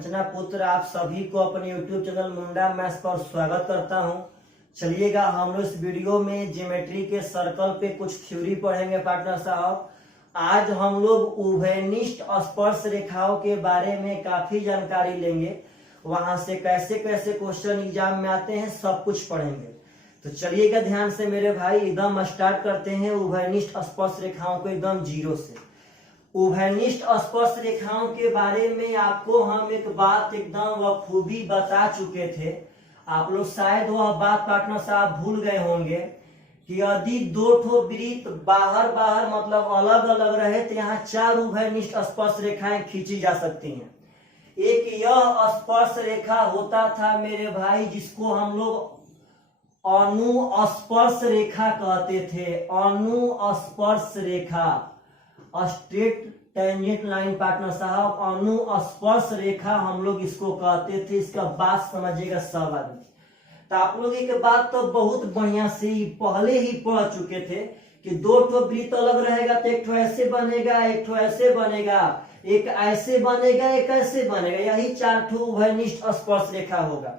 कंचना पुत्र आप सभी को अपने YouTube चैनल मुंडा मैथ्स पर स्वागत करता हूं। चलिएगा हम लोग इस वीडियो में ज्योमेट्री के सर्कल पे कुछ थ्योरी पढ़ेंगे पार्टनर साहब। आज हम लोग उभयनिष्ठ स्पर्श रेखाओं के बारे में काफी जानकारी लेंगे, वहां से कैसे कैसे क्वेश्चन एग्जाम में आते हैं सब कुछ पढ़ेंगे। तो चलिएगा ध्यान से मेरे भाई, एकदम स्टार्ट करते हैं उभयनिष्ठ स्पर्श रेखाओं को एकदम जीरो से। उभयनिष्ठ स्पर्श रेखाओं के बारे में आपको हम एक बात एकदम बखूबी बता चुके थे। आप लोग शायद वह बात पार्टनर साहब भूल गए होंगे कि यदि दो ठो वृत्त बाहर बाहर मतलब अलग अलग रहे तो यहाँ चार उभयनिष्ठ स्पर्श रेखाएं खींची जा सकती हैं। एक यह स्पर्श रेखा होता था मेरे भाई जिसको हम लोग अनुस्पर्श रेखा कहते थे। अनुस्पर्श रेखा, स्ट्रेट टेंजेंट लाइन पार्टनर साहब, अनुस्पर्श रेखा हम लोग इसको कहते थे। इसका बात समझिएगा सब आदमी। तो आप लोग एक बात तो बहुत बढ़िया से ही पहले ही पढ़ चुके थे कि दो ठो वृत्त अलग रहेगा तो एक ठो ऐसे बनेगा, एक ठो ऐसे बनेगा, एक ऐसे बनेगा, एक ऐसे बनेगा, यही चार ठो उभयनिष्ठ स्पर्श रेखा होगा।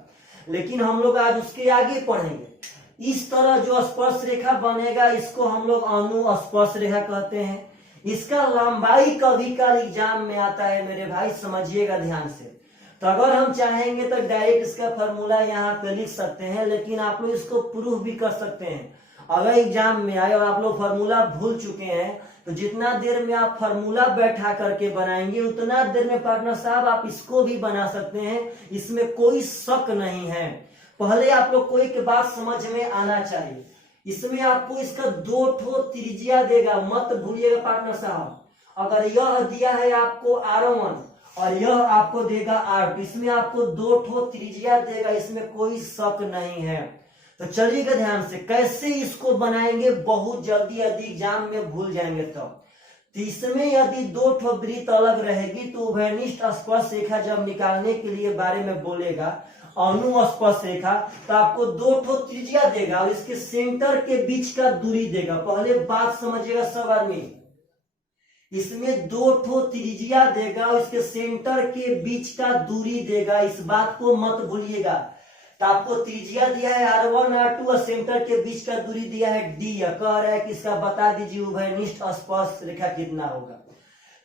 लेकिन हम लोग आज उसके आगे पढ़ेंगे। इस तरह जो स्पर्श रेखा बनेगा इसको हम लोग अनुस्पर्श रेखा कहते हैं। इसका लंबाई कभी कल एग्जाम में आता है मेरे भाई, समझिएगा ध्यान से। तो अगर हम चाहेंगे तो डायरेक्ट इसका फॉर्मूला यहाँ पे लिख सकते हैं, लेकिन आप लोग इसको प्रूफ भी कर सकते हैं। अगर एग्जाम में आए और आप लोग फॉर्मूला भूल चुके हैं तो जितना देर में आप फॉर्मूला बैठा करके बनाएंगे उतना देर में पार्टनर साहब आप इसको भी बना सकते हैं। इसमें कोई शक नहीं है। पहले आप लोग को एक बात समझ में आना चाहिए, इसमें आपको इसका दो ठो त्रिज्या देगा, मत भूलिएगा पार्टनर साहब। अगर यह दिया है आपको R1 और यह आपको देगा R2, इसमें आपको दो ठो त्रिज्या देगा, इसमें कोई शक नहीं है। तो चलिएगा ध्यान से कैसे इसको बनाएंगे, बहुत जल्दी यदि एग्जाम में भूल जाएंगे तो इसमें यदि दो ठो वृत्त अलग रहेगी तो उभयनिष्ठ स्पर्श रेखा जब निकालने के लिए बारे में बोलेगा अनुस्पर्श रेखा, तो आपको दो ठो त्रिज्या देगा और इसके सेंटर के बीच का दूरी देगा। पहले बात समझिएगा सब आदमी, इसमें दो ठो त्रिज्या देगा और इसके सेंटर के बीच का दूरी देगा, इस बात को मत भूलिएगा। तो आपको त्रिज्या दिया है R1 R2 और सेंटर के बीच का दूरी दिया है D। कह रहा है कि इसका बता दीजिए उभयनिष्ठ स्पर्श रेखा कितना होगा।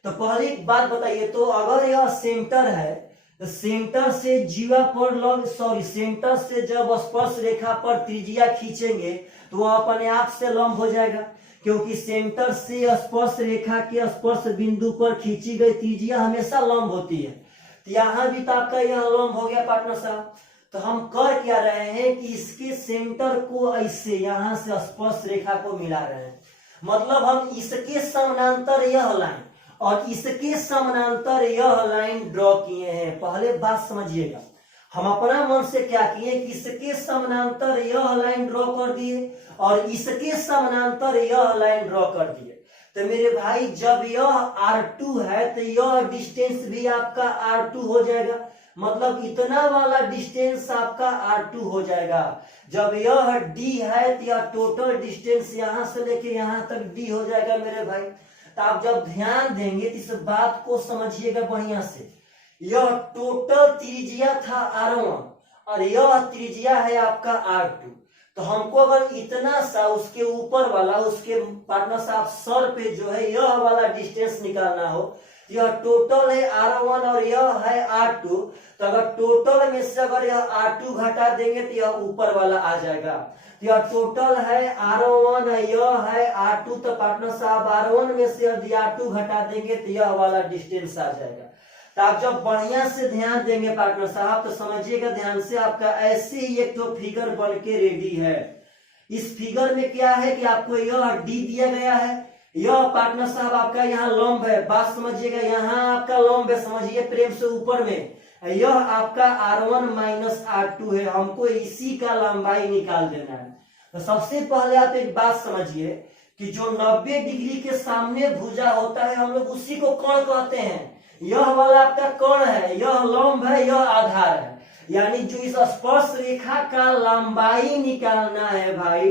तो पहले एक बात बताइए, तो अगर यह सेंटर है तो सेंटर से जीवा पर सेंटर से जब स्पर्श रेखा पर त्रिज्या खींचेंगे तो वह अपने आप से लंब हो जाएगा, क्योंकि सेंटर से स्पर्श रेखा के स्पर्श बिंदु पर खींची गई त्रिज्या हमेशा लंब होती है। तो यहाँ भी तो आपका यह लंब हो गया पार्टनर साहब। तो हम कर क्या रहे हैं कि इसके सेंटर को ऐसे यहां से स्पर्श रेखा को मिला रहे हैं, मतलब हम इसके समानांतर यह लाइन और इसके समानांतर यह लाइन ड्रॉ किए हैं। पहले बात समझिएगा, हम अपना मन से क्या किए कि इसके समानांतर यह लाइन ड्रॉ कर दिए और इसके समानांतर यह लाइन ड्रॉ कर दिए। तो मेरे भाई जब यह R2 है तो यह डिस्टेंस भी आपका R2 हो जाएगा, मतलब इतना वाला डिस्टेंस आपका R2 हो जाएगा। जब यह D है तो यह टोटल डिस्टेंस यहां से लेके यहां तक D हो जाएगा मेरे भाई। तो आप जब ध्यान देंगे तो इस बात को समझिएगा बढ़िया से, यह टोटल त्रिज्या था R1 और यह त्रिज्या है आपका R2। तो हमको अगर इतना सा उसके ऊपर वाला उसके पार्टनर साहब सर पे जो है यह वाला डिस्टेंस निकालना हो, यह टोटल है R1 और यह है R2। तो अगर टोटल में से अगर यह R2 घटा देंगे तो यह ऊपर वाला आ जाएगा। तो यह टोटल है R1, यह है R2। तो पार्टनर साहब R1 में से यदि R2 घटा देंगे तो यह वाला डिस्टेंस आ जाएगा। तो आप जब बढ़िया से ध्यान देंगे पार्टनर साहब तो समझिएगा ध्यान से, आपका ऐसे ही एक तो फिगर बन के रेडी है। इस फिगर में क्या है कि आपको यह D दिया गया है, यह पार्टनर साहब आपका यहाँ लंब है, बात समझिएगा, यहाँ आपका लंब है, समझिए प्रेम से ऊपर में यह आपका R1 माइनस R2 है, हमको इसी का लंबाई निकाल देना है। तो सबसे पहले आप एक बात समझिए कि जो 90 डिग्री के सामने भुजा होता है हम लोग उसी को कोण कहते हैं। यह वाला आपका कोण है, यह लंब है, यह आधार है, यानी जो इस स्पर्श रेखा का लंबाई निकालना है भाई,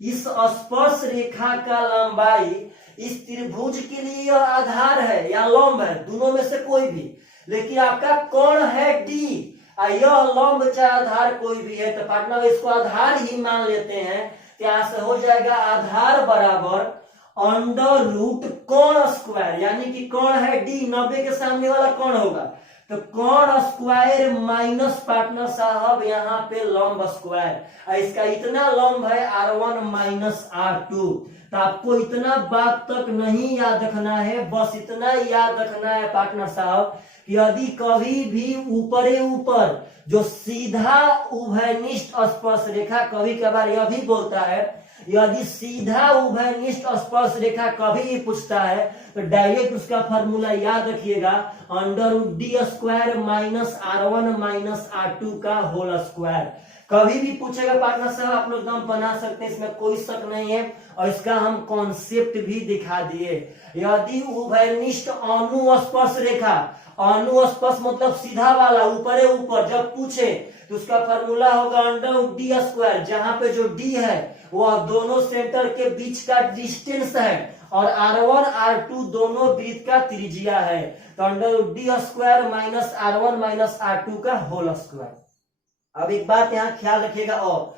इस स्पर्श रेखा का लंबाई इस त्रिभुज के लिए यह आधार है या लंब है, दोनों में से कोई भी। लेकिन आपका कोण है डी, यह लंब चाहे आधार कोई भी है, तो पार्टनर इसको आधार ही मान लेते हैं। तो यहां से हो जाएगा आधार बराबर अंडर रूट कोण स्क्वायर, यानी कि कोण है डी, 90 के सामने वाला कोण होगा, तो कोण स्क्वायर माइनस पार्टनर साहब यहाँ पे लंब स्क्वायर, इसका इतना लंब है R1 माइनस R2। तो आपको इतना बात तक नहीं याद रखना है, बस इतना याद रखना है पार्टनर साहब कि यदि कभी भी ऊपरे ऊपर जो सीधा उभयनिष्ठ स्पर्श रेखा, कभी कभार यह भी बोलता है यदि सीधा उभयनिष्ठ स्पर्श रेखा कभी भी पूछता है तो डायरेक्ट उसका फॉर्मूला याद रखिएगा, under root D square minus R1 minus R2 का होल स्क्वायर। कभी भी पूछेगा पार्टनर साहब, आप लोग एकदम बना सकते हैं, इसमें कोई शक नहीं है, और इसका हम कॉन्सेप्ट भी दिखा दिए। यदि उभयनिष्ठ अनुस्पर्श रेखा, अनुस्पर्श मतलब सीधा वाला ऊपरे ऊपर जब पूछे तो उसका फॉर्मूला होगा अंडर रूट डी स्क्वायर, जहां पे जो डी है वह दोनों सेंटर के बीच का डिस्टेंस है और R1 R2 दोनों वृत्त का त्रिज्या है, तो under root D square minus R1 minus R2 का होल स्क्वायर। अब एक बात यहाँ ख्याल रखिएगा, और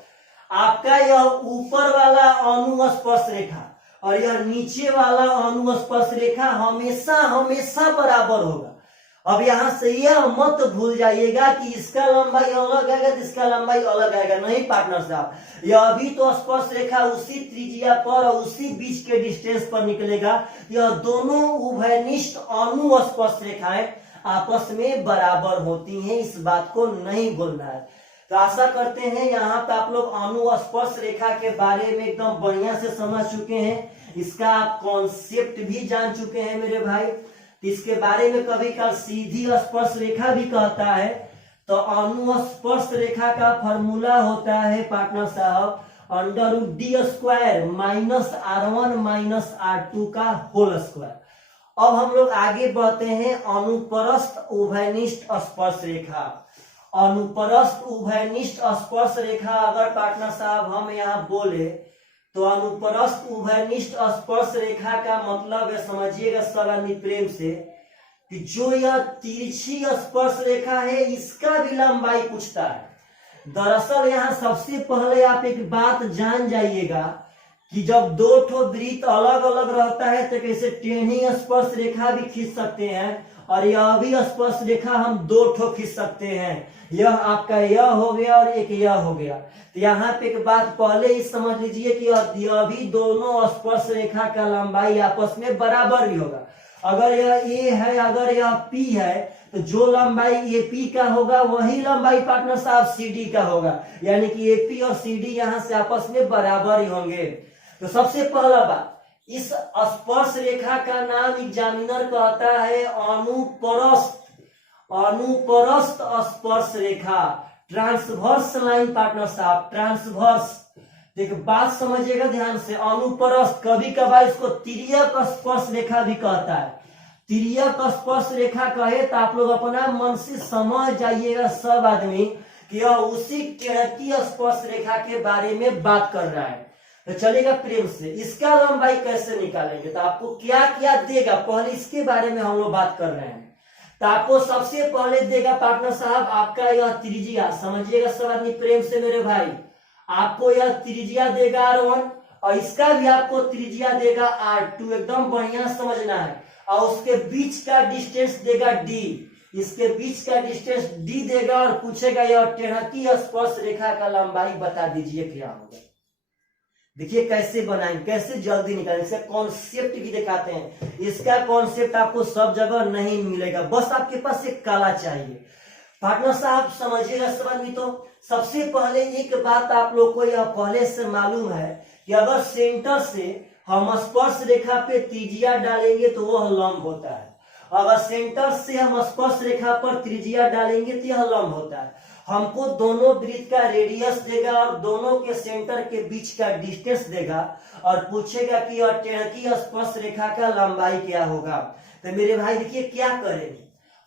आपका यह ऊपर वाला अनुस्पर्श रेखा और यह नीचे वाला अनुस्पर्श रेखा हमेशा हमेशा बराबर होगा। अब यहां से यह मत भूल जाइएगा कि इसका लंबाई अलग आएगा तो इसका लंबाई अलग आएगा, नहीं पार्टनर साहब, यह भी तो स्पर्श रेखा उसी त्रिज्या पर और उसी बीच के डिस्टेंस पर निकलेगा। यह दोनों उभयनिष्ठ अनुस्पर्श रेखाएं आपस में बराबर होती हैं, इस बात को नहीं भूलना है। तो आशा करते हैं यहाँ पे आप लोग अनुस्पर्श रेखा के बारे में एकदम बढ़िया से समझ चुके हैं, इसका आप कॉन्सेप्ट भी जान चुके हैं मेरे भाई। इसके बारे में कभी कभी सीधी स्पर्श रेखा भी कहता है, तो अनुस्पर्श रेखा का फॉर्मूला होता है पार्टनर साहब under root D square minus R1 minus R2 का होल स्क्वायर। अब हम लोग आगे बढ़ते हैं, अनुप्रस्थ उभयनिष्ठ स्पर्श रेखा। अनुप्रस्थ उभयनिष्ठ स्पर्श रेखा अगर पार्टनर साहब हम यहाँ बोले तो अनुप्रस्थ उभयनिष्ठ स्पर्श रेखा का मतलब है, समझिएगा सब आदमी प्रेम से, कि जो यह तिरछी स्पर्श रेखा है इसका भी लंबाई पूछता है। दरअसल यहाँ सबसे पहले आप एक बात जान जाइएगा कि जब दो ठो वृत्त अलग अलग रहता है तो कैसे टेढ़ी स्पर्श रेखा भी खींच सकते हैं, और यह भी स्पर्श रेखा हम दो ठो खींच सकते हैं, यह आपका यह हो गया और एक यह हो गया। तो यहाँ पे एक बात पहले ही समझ लीजिए कि यह भी दोनों स्पर्श रेखा का लंबाई आपस में बराबर ही होगा। अगर यह ए है, अगर यह पी है, तो जो लंबाई ए पी का होगा वही लंबाई पार्टनर साहब सी डी का होगा, यानी कि ए पी और सी डी यहाँ से आपस में बराबर ही होंगे। तो सबसे पहला बात, इस स्पर्श रेखा का नाम एग्जामिनर कहता है अनुप्रस्थ, अनुप्रस्थ स्पर्श रेखा, ट्रांसवर्स लाइन पार्टनर साहब, ट्रांसवर्स। देखो बात समझिएगा ध्यान से, अनुप्रस्थ कभी कभार इसको तिर्यक स्पर्श रेखा भी कहता है। तिर्यक स्पर्श रेखा कहे तो आप लोग अपना मन से समझ जाइएगा सब आदमी कि यह उसी टेढ़की स्पर्श रेखा के बारे में बात कर रहा है। तो चलेगा प्रेम से, इसका लंबाई कैसे निकालेंगे, तो आपको क्या क्या देगा पहले इसके बारे में हम लोग बात कर रहे हैं। तो आपको सबसे पहले देगा पार्टनर साहब आपका यह त्रिज्या, समझिएगा सब आदमी प्रेम से मेरे भाई, आपको यह त्रिज्या देगा R1 और इसका भी आपको त्रिज्या देगा R2, एकदम बढ़िया समझना है, और उसके बीच का डिस्टेंस देगा D, इसके बीच का डिस्टेंस D देगा और पूछेगा यह टेढ़की स्पर्श रेखा का लंबाई बता दीजिए क्या होगा। देखिए कैसे बनाएंगे, कैसे जल्दी निकालेंगे, इसका कॉन्सेप्ट भी दिखाते हैं। इसका कॉन्सेप्ट आपको सब जगह नहीं मिलेगा, बस आपके पास एक काला चाहिए। पार्टनर साहब समझिएगा सब, तो सबसे पहले एक बात आप लोग को यह पहले से मालूम है कि अगर सेंटर से हम स्पर्श रेखा पे त्रिज्या डालेंगे तो वह लंब होता है, अगर सेंटर से हम स्पर्श रेखा पर त्रिज्या डालेंगे तो यह लंब होता है। हमको दोनों वृत्त का रेडियस देगा और दोनों के सेंटर के बीच का डिस्टेंस देगा और पूछेगा कि यह टेढ़की स्पर्श रेखा का लंबाई क्या होगा। तो मेरे भाई देखिए क्या करेंगे,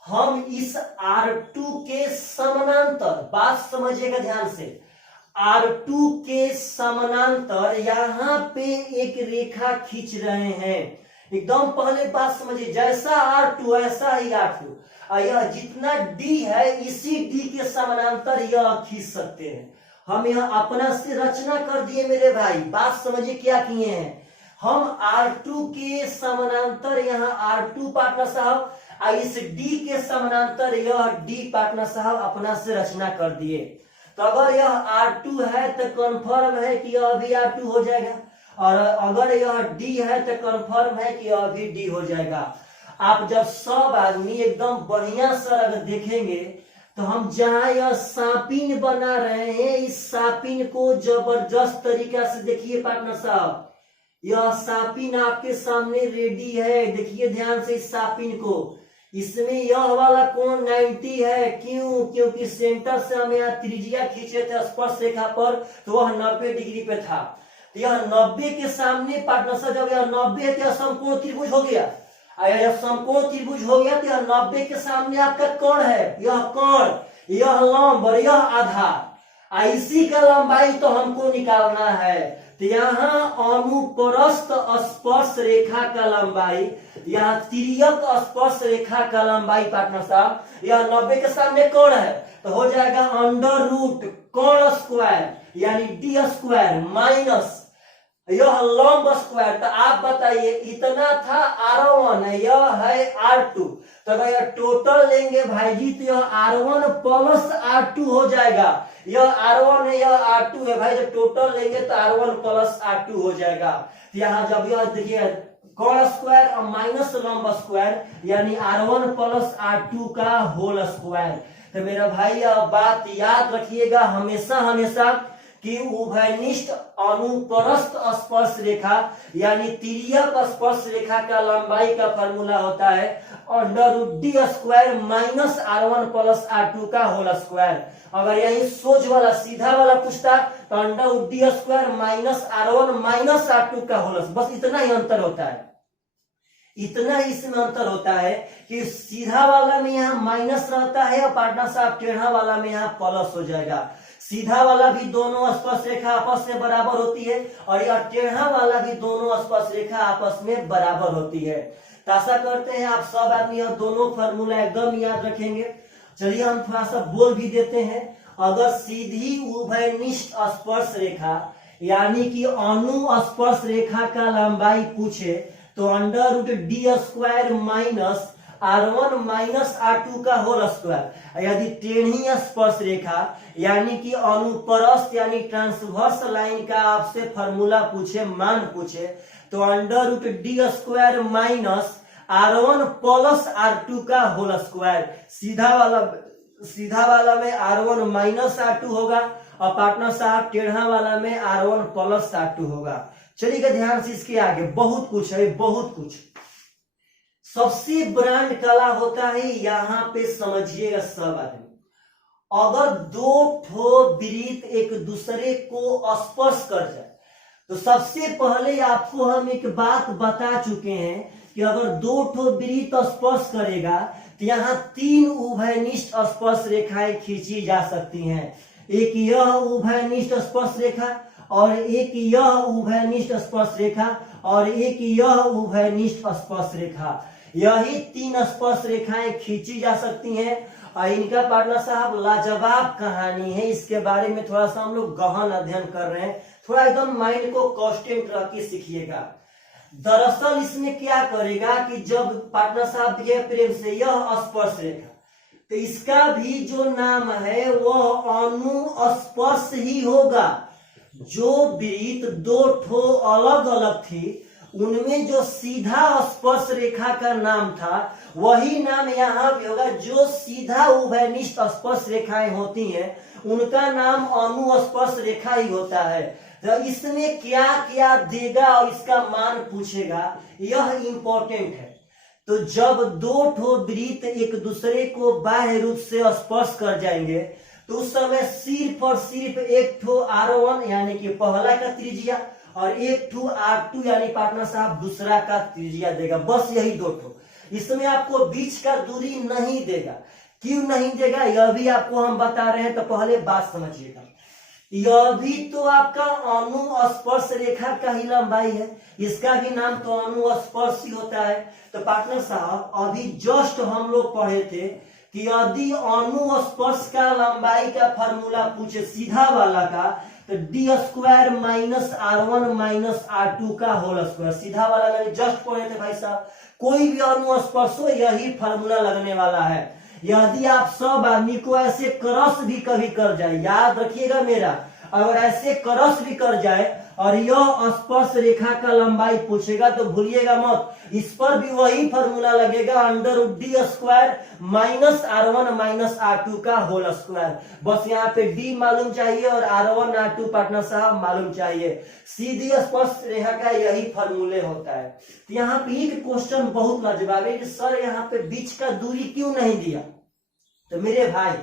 हम इस R2 के समानांतर, बात समझिएगा ध्यान से, R2 के समानांतर यहाँ पे एक रेखा खींच रहे हैं, एकदम पहले बात समझिए, जैसा R2 ऐसा ही R2, और यह जितना D है इसी D के समानांतर यह खींच सकते हैं। हम यह अपना से रचना कर दिए मेरे भाई, बात समझिए क्या किए हैं। हम R2 के समानांतर यहाँ R2 पार्टनर साहब, और इस D के समानांतर यह D पार्टनर साहब अपना से रचना कर दिए। तो अगर यह R2 है तो कंफर्म है कि यह भी R2 हो जाएगा, और अगर यह D है तो कंफर्म है कि यह भी D हो जाएगा। आप जब सब आदमी एकदम बढ़िया से अगर देखेंगे तो हम जहां यह सापिन बना रहे हैं, इस सापिन को जबरदस्त तरीका से देखिए पार्टनर साहब, यह सापिन आपके सामने रेडी है। देखिए ध्यान से इस सापिन को, इसमें यह वाला कोण 90 है। क्यों? क्योंकि सेंटर से हम यहाँ त्रिज्या खींचे थे स्पर्श रेखा पर, तो वह 90 डिग्री पे था। तो यह 90 के सामने पार्टनर साहब, जब यह 90 है तो यह समकोण त्रिभुज हो गया। जब समकोण त्रिभुज हो गया तो यह 90 के सामने आपका कोण है, यह कोण, यह लंब और यह आधार, इसी का लंबाई तो हमको निकालना है। तो यहाँ अनुप्रस्थ स्पर्श रेखा का लंबाई, यहाँ तिर्यक स्पर्श रेखा का लंबाई पार्टनर साहब, यह 90 के सामने कोण है, तो हो जाएगा अंडर रूट कोण स्क्वायर यानी D स्क्वायर माइनस यह लंब स्क्वायर। तो आप बताइए, इतना था R1, यह है R2, तो अगर यह टोटल लेंगे भाई जी तो यह R1 प्लस R2 हो जाएगा। यह R1 है, यह R2 है भाई, जब टोटल लेंगे तो R1 प्लस R2 हो जाएगा। तो यहाँ जब यह देखिए कोण स्क्वायर और माइनस लंब स्क्वायर यानी R1 प्लस R2 का होल स्क्वायर। तो मेरा भाई यह बात याद रखिएगा हमेशा हमेशा कि उभयनिष्ठ अनुप्रस्थ स्पर्श रेखा यानी तिर्यक स्पर्श रेखा का लंबाई का फॉर्मूला होता है under root D square minus R1 plus R2 का होल स्क्वायर। अगर यही सोच वाला सीधा वाला पूछता तो under root D square minus R1 minus R2 का होल, बस इतना ही अंतर होता है। इतना ही इसमें अंतर होता है कि सीधा वाला में यहाँ माइनस रहता है और पार्टनर साहब टेढ़ा वाला में यहाँ प्लस हो जाएगा। सीधा वाला भी दोनों स्पर्श रेखा आपस में बराबर होती है और यह टेढ़ा वाला भी दोनों स्पर्श रेखा आपस में बराबर होती है। तो आशा करते हैं आप सब आदमी यह दोनों फार्मूला एकदम याद रखेंगे। चलिए हम थोड़ा सा बोल भी देते हैं। अगर सीधी उभयनिष्ठ स्पर्श रेखा यानी कि अनुस्पर्श रेखा का लंबाई पूछे तो under root D square minus R1 minus R2 का होल स्क्वायर। यदि टेढ़ी स्पर्श रेखा यानी कि अनुप्रस्थ यानी ट्रांसवर्स लाइन का आपसे फॉर्मूला पूछे, मान पूछे, तो under root D square minus R1 plus R2 का होल स्क्वायर। सीधा वाला में R1 माइनस R2 होगा और पार्टनर साहब टेढ़ा वाला में R1 प्लस R2 होगा। चलिएगा ध्यान से, इसके आगे बहुत कुछ है, बहुत कुछ। सबसे ब्रांड कला होता है, यहाँ पे समझिएगा सब आदमी, अगर दो ठो वृत्त एक दूसरे को स्पर्श कर जाए तो सबसे पहले आपको हम एक बात बता चुके हैं कि अगर दो ठो वृत्त स्पर्श करेगा तो यहाँ तीन उभयनिष्ठ स्पर्श रेखाएं खींची जा सकती हैं। एक यह उभयनिष्ठ स्पर्श रेखा और एक यह उभयनिष्ठ स्पर्श रेखा और एक यह उभयनिष्ठ स्पर्श रेखा, यही तीन स्पर्श रेखाएं खींची जा सकती हैं। और इनका पार्टनर साहब लाजवाब कहानी है, इसके बारे में थोड़ा सा हम लोग गहन अध्ययन कर रहे हैं। थोड़ा एकदम माइंड को कांस्टेंट रख के सीखिएगा। दरअसल इसमें क्या करेगा कि जब पार्टनर साहब दिए प्रेम से यह स्पर्श रेखा, तो इसका भी जो नाम है वह अनुस्पर्श ही होगा। जो वृत्त दो ठो अलग अलग थी उनमें जो सीधा स्पर्श रेखा का नाम था वही नाम यहाँ भी होगा। जो सीधा उभयनिष्ठ स्पर्श रेखाएं होती हैं उनका नाम अनुस्पर्श रेखा ही होता है। तो इसमें क्या क्या देगा और इसका मान पूछेगा, यह इंपॉर्टेंट है। तो जब दो ठो वृत्त एक दूसरे को बाह्य रूप से स्पर्श कर जाएंगे तो उस समय सिर्फ और सिर्फ एक ठो R1 यानी कि पहला का त्रिज्या और एक ठो R2 यानी पार्टनर साहब दूसरा का त्रिज्या देगा, बस यही दो ठो। इसमें आपको बीच का दूरी नहीं देगा। क्यों नहीं देगा यह भी आपको हम बता रहे हैं, तो पहले बात समझिएगा। यह भी तो आपका अनुस्पर्श रेखा का ही लंबाई है, इसका भी नाम तो अनुस्पर्श ही होता है। तो पार्टनर साहब अभी जस्ट हम लोग पढ़े थे कि यदि अनुस्पर्श का लंबाई का फॉर्मूला पूछे सीधा वाला का, तो D square minus R1 minus R2 का होल स्क्वायर, सीधा वाला मैंने जस्ट पढ़े थे भाई साहब। कोई भी अनुस्पर्श हो यही फॉर्मूला लगने वाला है। यदि आप सब आदमी को ऐसे क्रॉस भी कभी कर जाए, याद रखिएगा मेरा, अगर ऐसे क्रॉस भी कर जाए और यह स्पर्श रेखा का लंबाई पूछेगा तो भूलिएगा मत, इस पर भी वही फॉर्मूला लगेगा, under root D square minus R1 minus R2 का होल स्क्वायर। बस यहाँ पे डी मालूम चाहिए और R1 R2 पार्टनर साहब मालूम चाहिए। सीधी स्पर्श रेखा का यही फॉर्मूले होता है। तो यहाँ पे एक क्वेश्चन बहुत लाजवाब है कि सर यहाँ पे बीच का दूरी क्यों नहीं दिया। तो मेरे भाई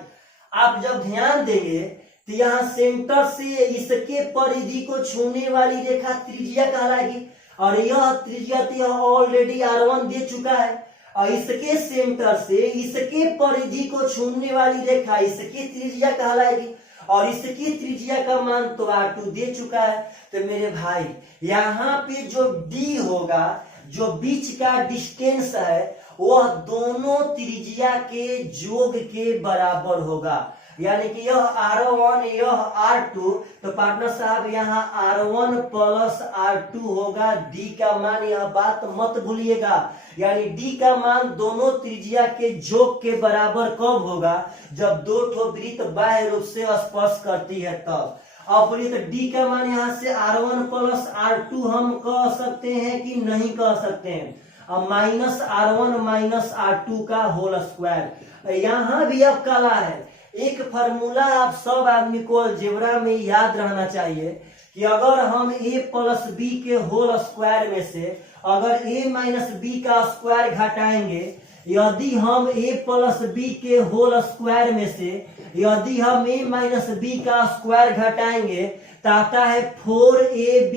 आप जब ध्यान देंगे तो यहाँ सेंटर से इसके परिधि को छूने वाली रेखा त्रिज्या कहलाएगी, और यह त्रिज्या तो यह ऑलरेडी R1 दे चुका है, और इसके सेंटर से इसके परिधि को छूने वाली रेखा इसकी त्रिज्या कहलाएगी, और इसकी त्रिज्या का मान तो R2 दे चुका है। तो मेरे भाई यहाँ पे जो D होगा, जो बीच का डिस्टेंस है, वह दोनों त्रिज्या के योग के बराबर होगा, यानी कि यह R1 यह R2। तो पार्टनर साहब यहाँ R1 प्लस R2 होगा, D का मान, यह बात मत भूलिएगा, यानी D का मान दोनों त्रिज्या के योग के बराबर कब होगा, जब दो ठो वृत्त बाह्य रूप से स्पर्श करती है तब। अब बोलिए तो D का मान यहाँ से R1 प्लस R2 हम कह सकते हैं कि नहीं कह सकते हैं, अब माइनस R1 माइनस R2 का होल स्क्वायर। यहाँ भी अब कला है, एक फार्मूला आप सब आदमी को अलजेब्रा में याद रहना चाहिए कि अगर हम a प्लस बी के होल स्क्वायर में से अगर a माइनस बी का स्क्वायर घटाएंगे, यदि हम a प्लस बी के होल स्क्वायर में से यदि हम a माइनस बी का स्क्वायर घटाएंगे तो आता है 4ab,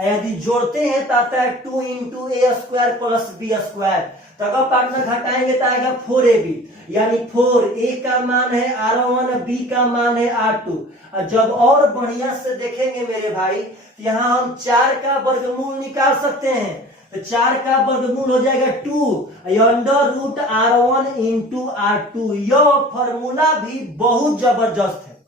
यदि जोड़ते हैं तो आता है 2 इंटू ए स्क्वायर प्लस बी स्क्वायर। तो अगर पार्टनर घटाएंगे तो आएगा 4ab, यानी 4a का मान है R1, b का मान है R2। जब और बढ़िया से देखेंगे मेरे भाई तो यहाँ हम 4 का वर्गमूल निकाल सकते हैं, तो 4 का वर्गमूल हो जाएगा 2 under root R1 into R2। यह फॉर्मूला भी बहुत जबरदस्त है।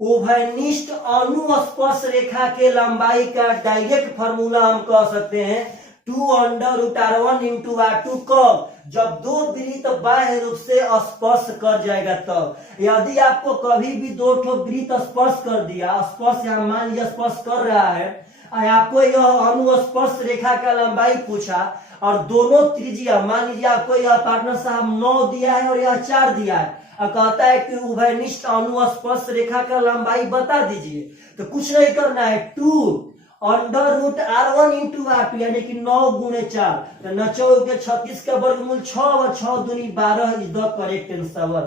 उभयनिष्ठ अनुस्पर्श रेखा के लंबाई का डायरेक्ट फॉर्मूला हम कह सकते हैं 2 under root R1 into R2 कब, जब दो वृत्त बाह्य रूप से स्पर्श कर जाएगा तब। यदि आपको कभी भी दो ठो वृत्त स्पर्श कर दिया, स्पर्श यहाँ मान लीजिए स्पर्श कर रहा है, आपको यह अनुस्पर्श रेखा का लंबाई पूछा और दोनों त्रिज्या, मान लीजिए आपको यह पार्टनर साहब 9 दिया है और यह 4 दिया है, और कहता है कि उभयनिष्ठ अनुस्पर्श रेखा का लंबाई बता दीजिए, तो कुछ नहीं करना है, 2 under root R1 into R2 यानी कि 9 गुणे 4, तो 9 के 36 का वर्गमूल 6 और 6 दूनी 12 इज द करेक्ट आंसर।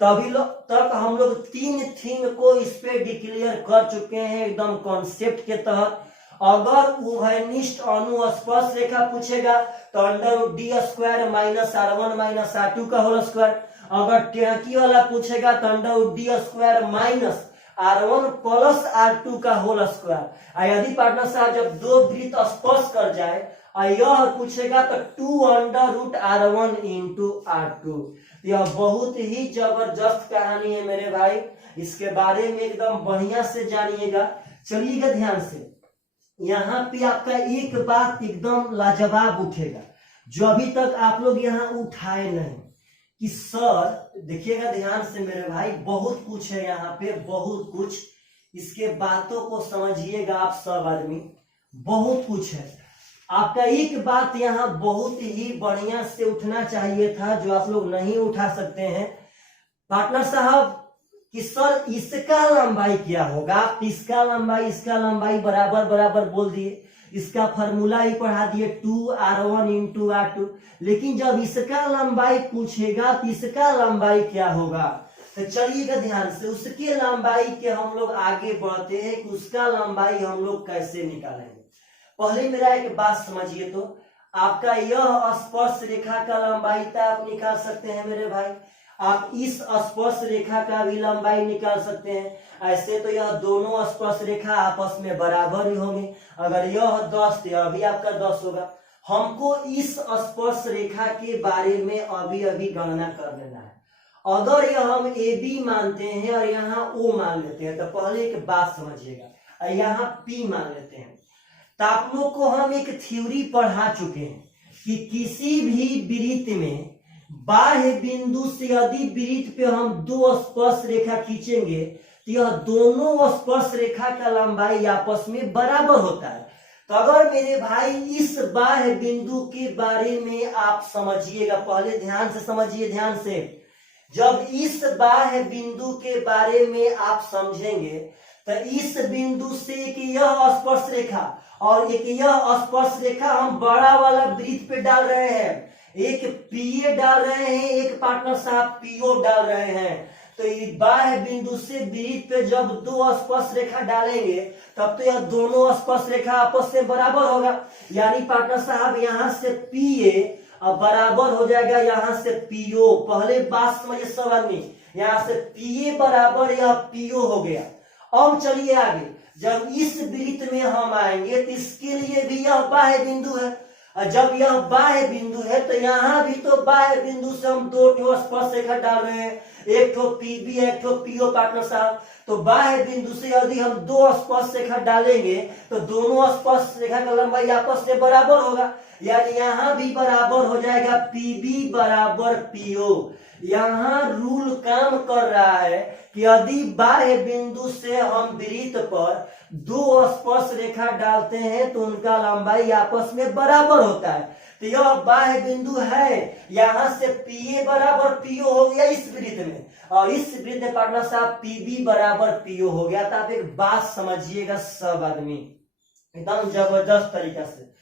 तभी तक हम लोग 3 थीम को इस पे डिक्लेयर कर चुके हैं एकदम कॉन्सेप्ट के तहत। अगर उभयनिष्ठ अनुस्पर्श रेखा पूछेगा तो under root D square minus R1 minus R2 का होल स्क्वायर। अगर टेढ़की वाला पूछेगा तो under root D square minus R1 plus R2 का होल स्क्वायर। यदि पार्टनर साहब जब दो वृत्त स्पर्श कर जाए और यह पूछेगा तो 2 under root R1 into R2। यह बहुत ही जबरदस्त कहानी है मेरे भाई, इसके बारे में एकदम बढ़िया से जानिएगा। चलिएगा ध्यान से, यहाँ पे आपका एक बात एकदम लाजवाब उठेगा जो अभी तक आप लोग यहाँ उठाए नहीं, कि सर देखिएगा ध्यान से मेरे भाई, बहुत कुछ है यहाँ पे, बहुत कुछ, इसके बातों को समझिएगा आप सब आदमी, बहुत कुछ है। आपका एक बात यहाँ बहुत ही बढ़िया से उठना चाहिए था जो आप लोग नहीं उठा सकते हैं पार्टनर साहब, कि सर इसका लंबाई क्या होगा। इसका लंबाई बराबर बराबर बोल दिए, इसका फार्मूला ही पढ़ा दिए 2R1 इंटू R2, लेकिन जब इसका लंबाई पूछेगा तो इसका लंबाई क्या होगा। तो चलिएगा ध्यान से, उसके लंबाई के हम लोग आगे बढ़ते हैं कि उसका लंबाई हम लोग कैसे निकालेंगे। पहले मेरा एक बात समझिए, तो आपका यह स्पर्श रेखा का लंबाई तो आप निकाल सकते हैं मेरे भाई, आप इस स्पर्श रेखा का भी लंबाई निकाल सकते हैं। ऐसे तो यह दोनों स्पर्श रेखा आपस में बराबर ही होंगे। अगर यह 10 तो यह भी आपका 10 होगा। हमको इस स्पर्श रेखा के बारे में अभी अभी गणना कर लेना है। अगर यह हम ए बी मानते हैं और यहाँ ओ मान लेते हैं, तो पहले एक बात समझिएगा, यहाँ पी मान लेते हैं, तो आप लोग को हम एक थ्योरी पढ़ा चुके हैं कि किसी भी वृत्त में बाह्य बिंदु से यदि वृत्त पे हम दो स्पर्श रेखा खींचेंगे तो यह दोनों स्पर्श रेखा का लंबाई आपस में बराबर होता है। तो अगर मेरे भाई इस बाह्य बिंदु के बारे में आप समझिएगा, पहले ध्यान से समझिए, ध्यान से। जब इस बाह्य बिंदु के बारे में आप समझेंगे तो इस बिंदु से एक यह स्पर्श रेखा और एक यह स्पर्श रेखा हम बड़ा वाला वृत्त पे डाल रहे हैं, एक पीए डाल रहे हैं, एक पार्टनर साहब पीओ डाल रहे हैं। तो बाह्य बिंदु से वृत्त पे जब दो स्पर्श रेखा डालेंगे तब तो यह दोनों स्पर्श रेखा आपस में बराबर होगा। यानी पार्टनर साहब यहाँ से पीए अब बराबर हो जाएगा यहाँ से पीओ। पहले बात समझिए सब आदमी, यहाँ से पीए बराबर यह पीओ हो गया। अब चलिए आगे, जब इस वृत्त में हम आएंगे तो इसके लिए भी यह बाह्य बिंदु है, और जब यह बाह्य बिंदु है तो यहाँ भी तो बाह्य बिंदु से हम दो ठो स्पर्श रेखा डाल रहे हैं, एक ठो पीबी एक ठो पीओ पार्टनर साहब। तो बाह्य बिंदु से यदि हम दो स्पर्श रेखा डालेंगे तो दोनों स्पर्श रेखा का लंबाई आपस में बराबर होगा। यानी यहाँ भी बराबर हो जाएगा पीबी बराबर पीओ। यहाँ रूल काम कर रहा है कि यदि बाह्य बिंदु से हम वृत्त पर दो स्पर्श रेखा डालते हैं तो उनका लंबाई आपस में बराबर होता है। तो यह बाह्य बिंदु है, यहाँ से पीए बराबर पीओ हो गया इस वृत्त में, और इस वृत्त में पार्टनर साहब पीबी बराबर पीओ हो गया। तो आप एक बात समझिएगा सब आदमी एकदम जबरदस्त तरीका से,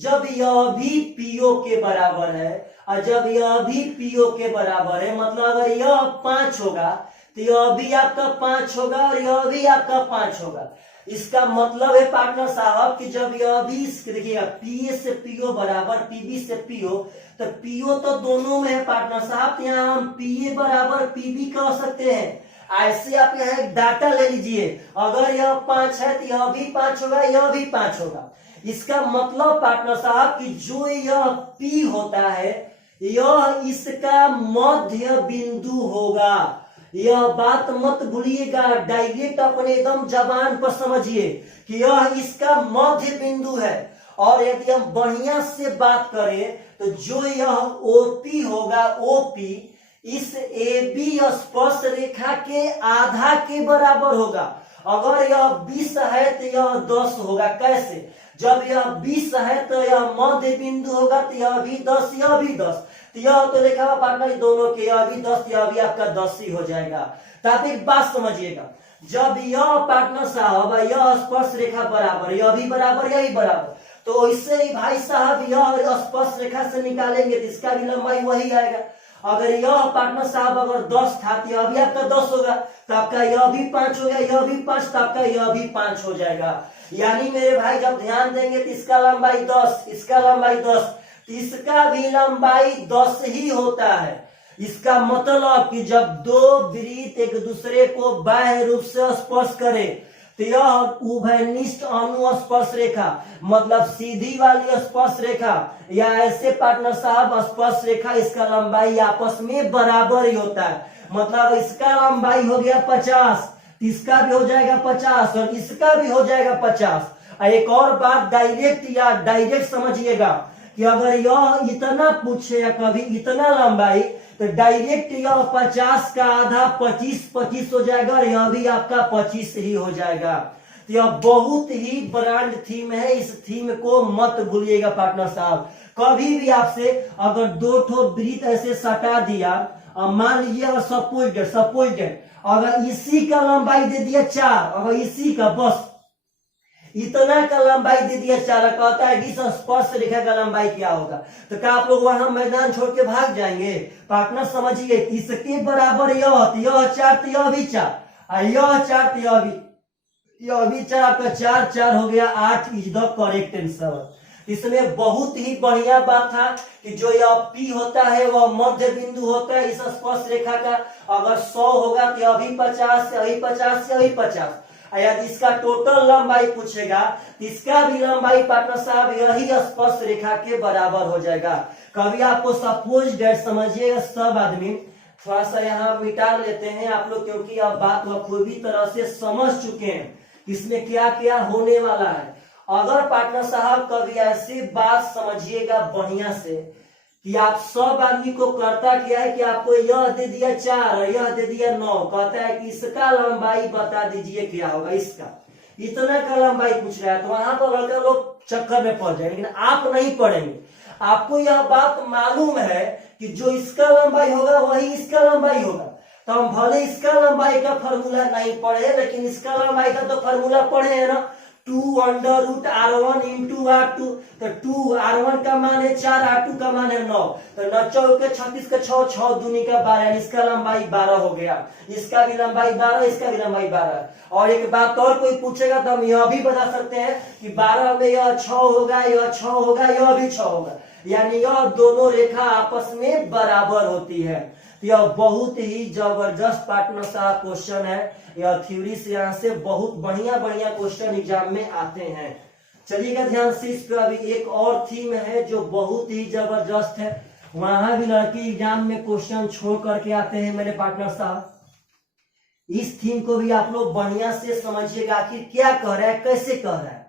जब यह भी पीओ के बराबर है और जब यह भी पीओ के बराबर है, मतलब अगर यह 5 होगा तो यह भी आपका 5 होगा और यह भी आपका 5 होगा। इसका मतलब है पार्टनर साहब कि जब यह भी देखिएगा पीए से पीओ बराबर पीबी से पीओ, तो पीओ तो दोनों में है पार्टनर साहब, तो यहाँ हम पीए बराबर पीबी कह सकते हैं। ऐसे आप यहाँ एक डाटा ले लीजिए, अगर यह 5 है तो यह भी 5 होगा, यह भी 5 होगा। इसका मतलब पार्टनर साहब कि जो यह पी होता है यह इसका मध्य बिंदु होगा। यह बात मत भूलिएगा, डायरेक्ट अपने एकदम जबान पर समझिए कि यह इसका मध्य बिंदु है। और यदि हम बढ़िया से बात करें तो जो यह ओपी होगा, ओपी इस ए बी स्पर्श रेखा के आधा के बराबर होगा। अगर यह 20 है तो यह 10 होगा। कैसे? जब यह 20 है तो यह मध्य बिंदु होगा, तो यह भी 10 यह भी 10, तो यह तो लिखा हुआ पार्टनर दोनों के, यह भी 10 यह भी आपका 10 ही हो जाएगा। तो आप एक बात समझिएगा, जब यह पार्टनर साहब यह स्पर्श रेखा बराबर, यह भी बराबर यही बराबर, तो इससे ही भाई साहब यह स्पर्श रेखा से निकालेंगे तो इसका भी लंबाई वही आएगा। अगर यह पार्टनर साहब अगर 10 था तो यह भी आपका 10 होगा, तो आपका यह भी 5 हो गया, यह भी 5, तो आपका यह भी 5 हो जाएगा। यानी मेरे भाई जब ध्यान देंगे तो इसका लंबाई 10, इसका लंबाई 10, तो इसका भी लंबाई 10 ही होता है। इसका मतलब कि जब दो वृत्त एक दूसरे को बाह्य रूप से स्पर्श करे तो यह उभयनिष्ठ अनुस्पर्श रेखा, मतलब सीधी वाली स्पर्श रेखा या ऐसे पार्टनर साहब स्पर्श रेखा, इसका लंबाई आपस में बराबर ही होता है। मतलब इसका लंबाई हो गया 50, इसका भी हो जाएगा 50 और इसका भी हो जाएगा 50। एक और बात डायरेक्ट समझिएगा कि अगर यह इतना पूछे या कभी इतना लंबाई, तो डायरेक्ट यह 50 का आधा 25 हो जाएगा और यह भी आपका 25 ही हो जाएगा। तो यह बहुत ही ब्रांड थीम है, इस थीम को मत भूलिएगा पार्टनर साहब। कभी भी आपसे अगर दो ठो वृत्त ऐसे सटा दिया, मान लीजिए सपोज अगर इसी का लंबाई दे दिया 4, अगर इसी का बस इतना का लंबाई दे दिया 4, कहता है कि स्पर्श रेखा का लंबाई क्या होगा, तो क्या आप लोग वहां मैदान छोड़ के भाग जाएंगे? पार्टनर समझिए, इसके बराबर यह 4 तो यह भी 4, यह 4 तो यह भी 4, आपका 4 4 हो गया 8 इज द करेक्ट आंसर। इसमें बहुत ही बढ़िया बात था कि जो यह P होता है वह मध्य बिंदु होता है इस स्पर्श रेखा का। अगर 100 होगा तो अभी 50, अभी 50 से अभी 50। यदि इसका टोटल लंबाई पूछेगा तो इसका भी लंबाई पार्टनर साहब यही स्पर्श रेखा के बराबर हो जाएगा। कभी आपको सपोज डेट समझिएगा, सब आदमी थोड़ा सा यहाँ मिटा लेते हैं आप लोग, क्योंकि अब बात बखूबी तरह से समझ चुके हैं इसमें क्या क्या होने वाला है। अगर पार्टनर साहब कभी ऐसी बात समझिएगा बढ़िया से कि आप सब आदमी को करता क्या है कि आपको यह दे दिया 4 और यह दे दिया 9, कहता है कि इसका लंबाई बता दीजिए क्या होगा, इसका इतना का लंबाई पूछ रहा है, तो वहां पर लड़का लोग चक्कर में पड़ जाए। लेकिन आप नहीं पढ़ेंगे, आपको यह बात मालूम है कि जो इसका लंबाई होगा वही इसका लंबाई होगा। तो हम भले इसका लंबाई का फॉर्मूला नहीं पढ़े लेकिन इसका लंबाई का तो फॉर्मूला पढ़े है ना, 2√r1 इंटू r2। तो 2r1 का मान है 4, r2 का मान है 9। तो 9 चौके 36 का 6, 6 दूनी का 12, इसका लंबाई 12 हो गया। इसका भी लंबाई 12, इसका भी लंबाई 12। और एक बात और कोई पूछेगा तो हम यह भी बता सकते हैं कि 12 में यह 6 होगा, यह 6 होगा, यह भी 6 होगा, यानी यह दोनों रेखा आपस में बराबर होती है। यह बहुत ही जबरदस्त पार्टनर साहब क्वेश्चन है। यह थ्योरी से यहाँ से बहुत बढ़िया बढ़िया क्वेश्चन एग्जाम में आते हैं। चलिएगा ध्यान से, इस पर अभी एक और थीम है जो बहुत ही जबरदस्त है, वहां भी लड़की एग्जाम में क्वेश्चन छोड़ करके आते हैं मेरे पार्टनर साहब। इस थीम को भी आप लोग बढ़िया से समझिएगा, आखिर क्या कह रहा है, कैसे कह रहा है।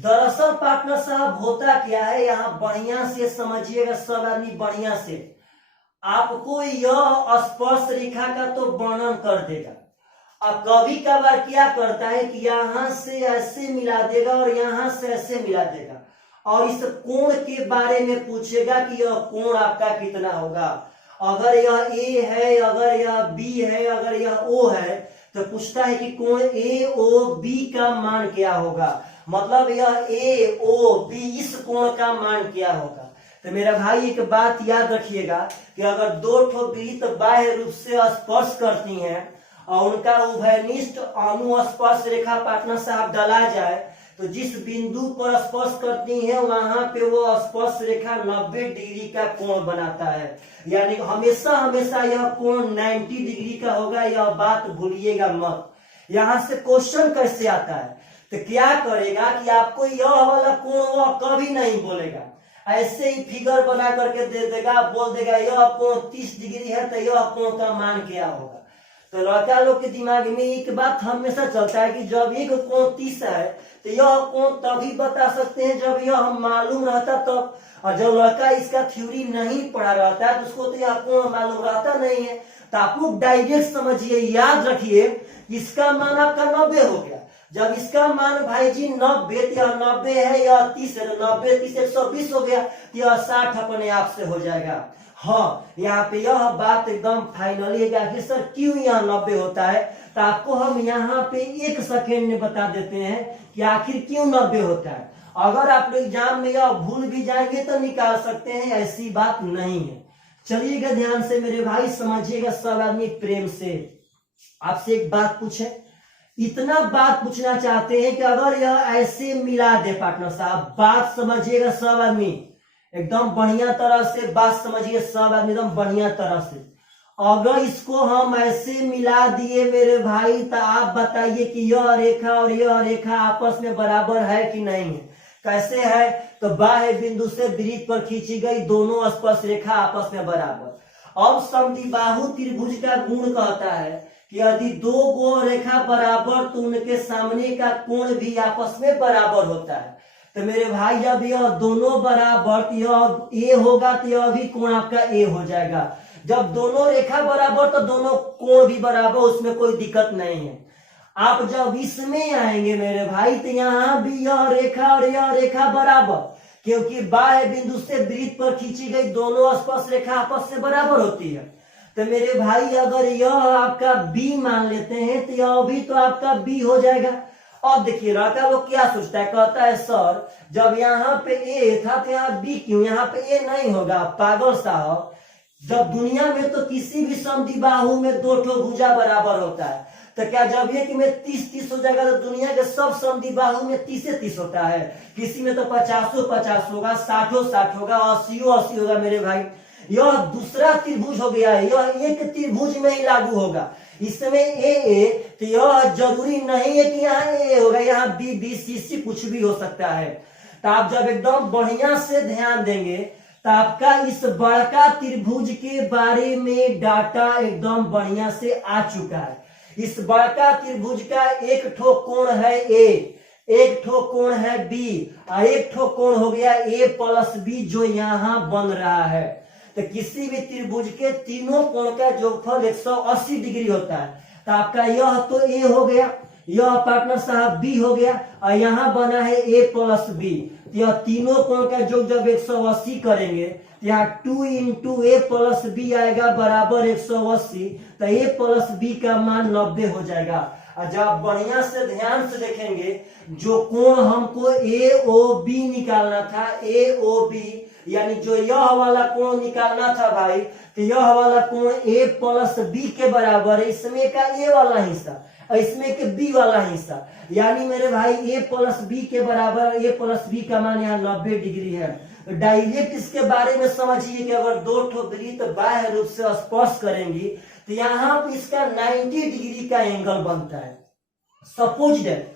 दरअसल पार्टनर साहब होता क्या है, यहाँ बढ़िया से समझिएगा सब आदमी बढ़िया से। आपको यह स्पर्श रेखा का तो वर्णन कर देगा, अब कभी कभार क्या करता है कि यहां से ऐसे मिला देगा और यहां से ऐसे मिला देगा, और इस कोण के बारे में पूछेगा कि यह कोण आपका कितना होगा। अगर यह A है, अगर यह B है, अगर यह O है, तो पूछता है कि कोण AOB का मान क्या होगा, मतलब यह AOB इस कोण का मान क्या होगा। तो मेरा भाई एक बात याद रखिएगा कि अगर दो ठो वृत्त बाह्य रूप से स्पर्श करती हैं और उनका उभयनिष्ठ अनुस्पर्श रेखा पार्टनर साहब डाला जाए, तो जिस बिंदु पर स्पर्श करती हैं वहां पे वो स्पर्श रेखा 90 डिग्री का कोण बनाता है, यानी हमेशा हमेशा यह कोण 90 डिग्री का होगा, यह बात भूलिएगा मत। यहां से क्वेश्चन कैसे आता है, तो क्या करेगा कि आपको यह वाला कोण वह कभी नहीं बोलेगा, ऐसे ही फिगर बना करके दे देगा, बोल देगा यह कोण 30 डिग्री है, तो यह कोण का मान क्या होगा। तो लड़का लोग के दिमाग में एक बात हमेशा चलता है कि जब एक कोण 30 है तो यह कोण तभी बता सकते हैं जब यह मालूम रहता तब, और जब लड़का इसका थ्योरी नहीं पढ़ा रहता है तो उसको तो यह कोण मालूम रहता नहीं है। तो आप लोग डायरेक्ट समझिए, याद रखिए, इसका मान आपका 90 हो गया। जब इसका मान भाई जी 90, यह 90 है, यह 30 है, 90 30 120 हो गया, यह 60 अपने आप से हो जाएगा। हाँ, यहाँ पे यह बात एकदम फाइनली है कि सर क्यों यहाँ 90 होता है, तो आपको हम यहाँ पे 1 सेकेंड में बता देते हैं कि आखिर क्यों 90 होता है। अगर आप लोग एग्जाम में यह भूल भी जाएंगे तो निकाल सकते हैं, ऐसी बात नहीं है। चलिएगा ध्यान से मेरे भाई, समझिएगा सब आदमी प्रेम से। आपसे एक बात पूछे, इतना बात पूछना चाहते हैं कि अगर यह ऐसे मिला दे पार्टनर साहब, बात समझिएगा सब आदमी एकदम बढ़िया तरह से, बात समझिए सब आदमी एकदम बढ़िया तरह से। अगर इसको हम ऐसे मिला दिए मेरे भाई, तो आप बताइए कि यह रेखा और यह रेखा आपस में बराबर है कि नहीं है। कैसे है, तो बाह्य बिंदु से वृत्त पर खींची गई दोनों स्पर्श रेखा आपस में बराबर। अब समद्विबाहु त्रिभुज का गुण कहता है कि यदि दो गो रेखा बराबर तो उनके सामने का कोण भी आपस में बराबर होता है। तो मेरे भाई जब यह दोनों बराबर, तो यह ए होगा तो यह भी कोण आपका ए हो जाएगा। जब दोनों रेखा बराबर तो दोनों कोण भी बराबर, उसमें कोई दिक्कत नहीं है। आप जब इसमें आएंगे मेरे भाई, तो यहाँ भी यह रेखा और यह रेखा बराबर, क्योंकि बाह्य बिंदु से वृत्त पर खींची गई दोनों स्पर्श रेखा आपस से बराबर होती है। तो मेरे भाई अगर यह आपका B मान लेते हैं तो यह भी तो आपका B हो जाएगा। अब देखिए लड़का लोग क्या सोचता है, कहता है सर जब यहाँ पे A था तो यहाँ B क्यों, यहाँ पे A नहीं होगा। पागल साहब, जब दुनिया में तो किसी भी समद्विबाहु में दो ठो भुजा बराबर होता है, तो क्या जब ये कि में 30-30 हो जाएगा तो दुनिया के सब समद्विबाहु में 30-30 होता है, किसी में तो 50-50 होगा, 60-60 होगा, 80-80 होगा मेरे भाई। यह दूसरा त्रिभुज हो गया है, यह एक त्रिभुज में ही लागू होगा। इसमें ए तो यह जरूरी नहीं है कि यहाँ ए होगा, यहाँ बी बी सी सी कुछ भी हो सकता है। तो आप जब एकदम बढ़िया से ध्यान देंगे तो आपका इस बड़का त्रिभुज के बारे में डाटा एकदम बढ़िया से आ चुका है। इस बड़का त्रिभुज का एक ठो कोण है ए, एक ठो कोण है बी और एक ठो कोण हो गया ए प्लस बी जो यहाँ बन रहा है। तो किसी भी त्रिभुज के तीनों कोण का जोगफल 180 डिग्री होता है। तो आपका यह तो ए हो गया, यह पार्टनर साहब बी हो गया और यहाँ बना है ए प्लस बी। तो यह तीनों कोण का योग जब 180 करेंगे तो यहाँ 2 इंटू ए प्लस बी आएगा बराबर 180। तो ए प्लस बी का मान 90 हो जाएगा। और जब बढ़िया से ध्यान से देखेंगे जो कोण हमको ए ओ बी निकालना था, ए ओ बी यानी जो यह वाला कोण निकालना था भाई, तो यह वाला कोण ए प्लस बी के बराबर है, इसमें का ए वाला हिस्सा और इसमें के बी वाला हिस्सा, यानी मेरे भाई ए प्लस बी के बराबर, ए प्लस बी का मान यहाँ 90 डिग्री है। डायरेक्ट इसके बारे में समझिए कि अगर दो ठो वृत्त बाह्य रूप से स्पर्श करेंगी तो यहाँ पे इसका 90 डिग्री का एंगल बनता है। सपोज दैट,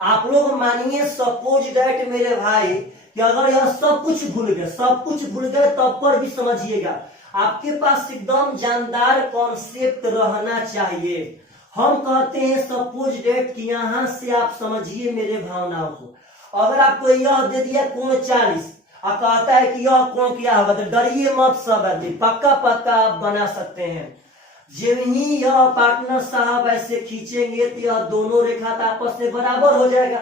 आप लोग मानिए सपोज दैट मेरे भाई कि अगर यह सब कुछ भूल गए तब पर भी समझिएगा आपके पास एकदम जानदार कॉन्सेप्ट रहना चाहिए। हम कहते हैं सपोज डेट कि यहां से आप समझिए मेरे भावनाओं को। अगर आपको यह दे दिया कोण 40 और कहता है कि यह कोण क्या होगा, तो डरिए मत सब आदमी, पक्का पक्का आप बना सकते हैं। जब ही यह पार्टनर साहब ऐसे खींचेंगे तो यह दोनों रेखा आपस में बराबर हो जाएगा।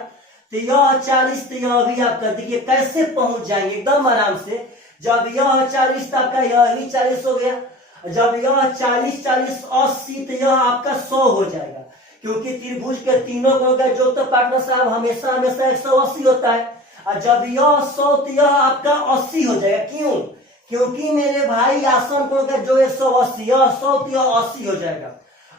तो यह 40 तो यह भी आप कर देखिए कैसे पहुंच जाएंगे एकदम आराम से। जब यह 40 तो आपका यह भी 40 हो गया, जब यह 40-40 80 तो यह आपका 100 हो जाएगा, क्योंकि त्रिभुज के तीनों कोण का जो तो पार्टनर साहब हमेशा 180 होता है। और जब यह 100 तो यह आपका 80 हो जाएगा। क्यों? क्योंकि मेरे भाई आसन कोण का जो 180, यह 100 तो यह 80 हो जाएगा।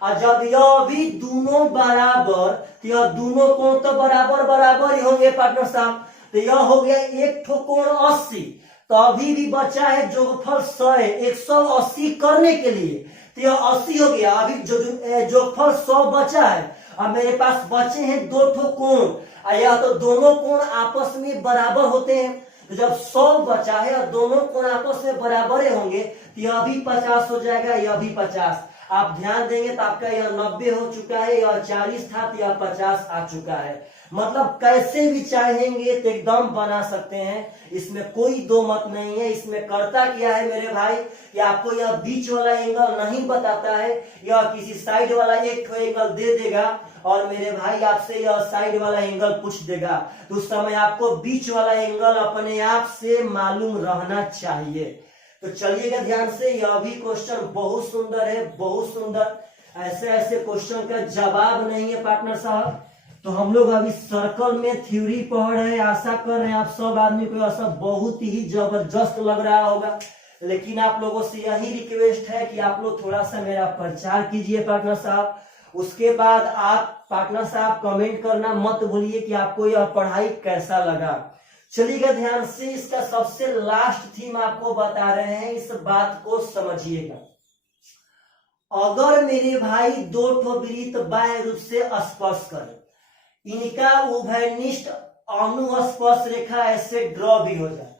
और जब यह भी दोनों बराबर तो यह दोनों कोण तो बराबर ही होंगे पार्टनर साहब। तो यह हो गया एक ठो कोण 80, तो अभी भी बचा है जोगफल 100 है 180 करने के लिए, तो यह 80 हो गया। अभी जो जोगफल 100 बचा है, अब मेरे पास बचे हैं दो ठो कोण, या तो दोनों कोण आपस में बराबर होते हैं। तो जब 100 बचा है और दोनों कोण आपस में बराबर होंगे तो यह भी 50 हो जाएगा, यह भी 50। आप ध्यान देंगे तो आपका यह 90 हो चुका है, यह 40 था तो यह 50 आ चुका है। मतलब कैसे भी चाहेंगे तो एकदम बना सकते हैं, इसमें कोई दो मत नहीं है। इसमें करता क्या है मेरे भाई कि आपको यह बीच वाला एंगल नहीं बताता है, यह किसी साइड वाला एक ठो एंगल दे देगा और मेरे भाई आपसे यह साइड वाला एंगल पूछ देगा, तो उस समय आपको बीच वाला एंगल अपने आप से मालूम रहना चाहिए। तो चलिएगा ध्यान से, यह भी क्वेश्चन बहुत सुंदर है, बहुत सुंदर। ऐसे ऐसे क्वेश्चन का जवाब नहीं है पार्टनर साहब। तो हम लोग अभी सर्कल में थ्योरी पढ़ रहे हैं, आशा कर रहे हैं आप सब आदमी को यह सब बहुत ही जबरदस्त लग रहा होगा। लेकिन आप लोगों से यही रिक्वेस्ट है कि आप लोग थोड़ा सा मेरा प्रचार कीजिए पार्टनर साहब। उसके बाद आप पार्टनर साहब कमेंट करना मत भूलिए कि आपको यह पढ़ाई कैसा लगा। चलिएगा ध्यान से, इसका सबसे लास्ट थीम आपको बता रहे हैं, इस बात को समझिएगा। अगर मेरे भाई दो ठो वृत्त बाह्य रूप से स्पर्श करें, इनका उभयनिष्ठ अनुस्पर्श रेखा ऐसे ड्रॉ भी हो जाए,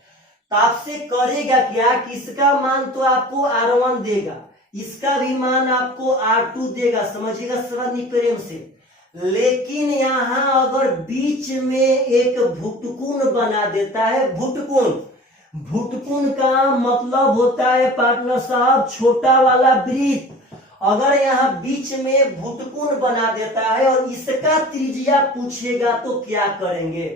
तो आपसे करेगा क्या कि इसका मान तो आपको R1 देगा, इसका भी मान आपको R2 देगा, समझिएगा सरल प्रेम से। लेकिन यहाँ अगर बीच में एक भुटकुन बना देता है, भुटकुन का मतलब होता है पार्टनर साहब छोटा वाला वृत्त। अगर यहाँ बीच में भुटकुन बना देता है और इसका त्रिज्या पूछेगा तो क्या करेंगे